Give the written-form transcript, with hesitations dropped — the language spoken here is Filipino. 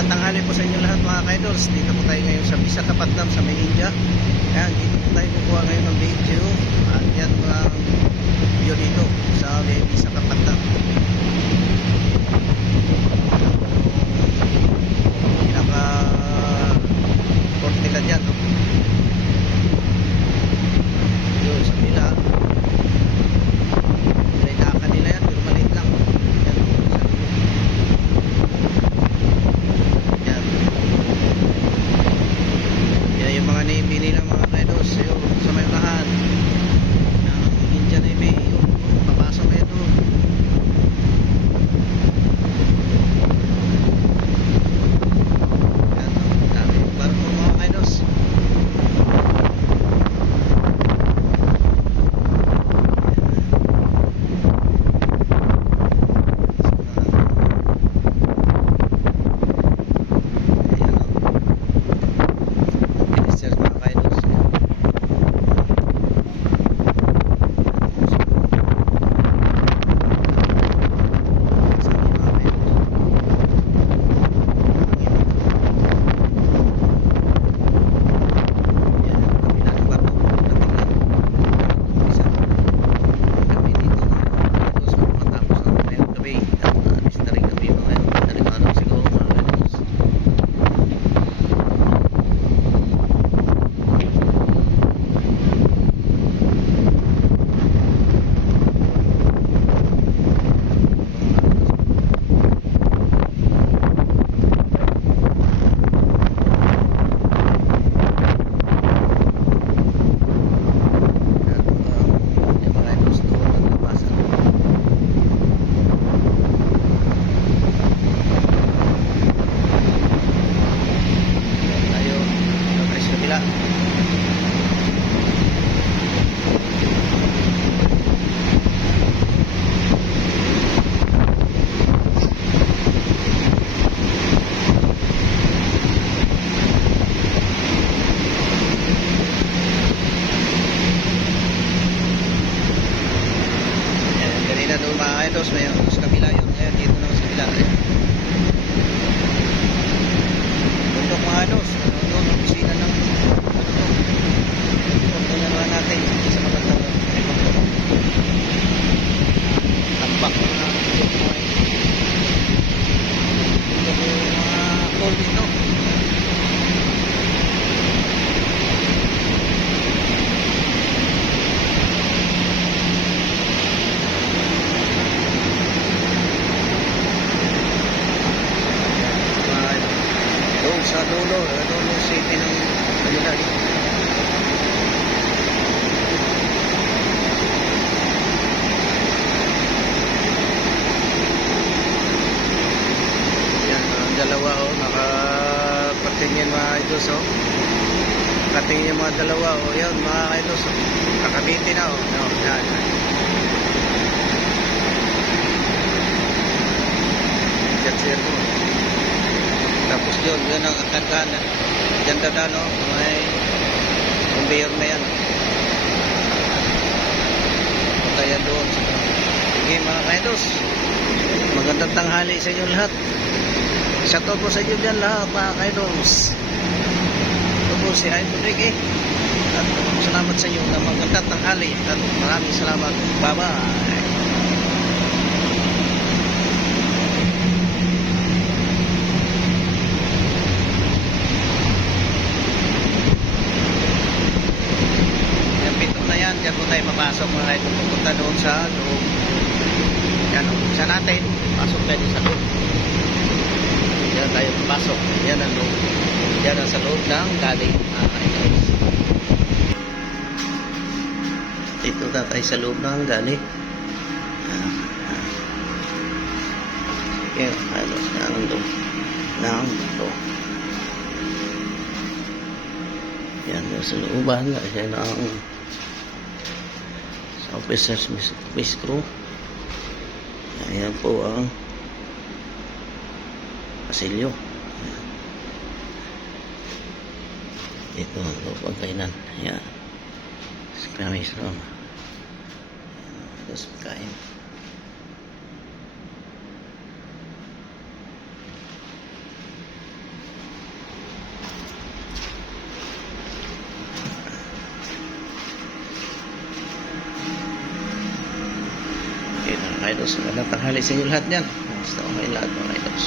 Magandang tanghali po sa inyo lahat mga ka-idols. Dito po tayo ngayon sa Visakha Patnam sa May India. Yan, dito po tayo kukuha ngayon ng video. At yan ang video dito sa May Visakha Patnam. Pinaka port nila dyan, no? Yun, sa nila. Pinaka nila yan, pero maliit lang. Yan, yung mga Navy nila mga ka-idols, yun, sa may lahat ng Indian Navy, yun, papasok na ito. Yan, dami yung barko mga ka-idols. Doon mga ka-idols, may sa kabila yun. Ayan, dito naman sa kabila. Bundok mga ka-idols. Doon, ang pisina ng bundok naman natin sa magandang tambak mga bundok mga bundok yung mga coal dito. Sa dulo city ng Manila. Yan, ang dalawa nakapatingin mga idos, nakatingin yung mga dalawa, yan mga idos, kakabiti na, yan. Jatsir mo. Tapos yun ang akankan. Diyan dadaan, may conveyor na yan. Kaya doon. Sige mga ka-idols, magandang tanghali sa inyo lahat. Shoutout po sa inyo dyan lahat mga ka-idols. Ito po si Idol Ricky. At salamat sa inyo na magandang tanghali. At maraming salamat. Bye-bye. Diyan po tayo papasok mga ito, pupunta doon sa loob. Yan o, isa natin, pasok tayo sa loob. Diyan tayo papasok. Yan ang loob. Yan ang sa loob ng galing dito na tayo sa loob ng galing. Yan, halos na ang loob ng ito. Yan, sa looban. Yan ang officers base crew. Ayan po ang pasilyo. Ito ang loob ang kainan. Ayan, skirmish room. Tapos kain. mga kaidos. Magandang tanghali sa inyo lahat dyan. Basta okay lahat mga kaidos.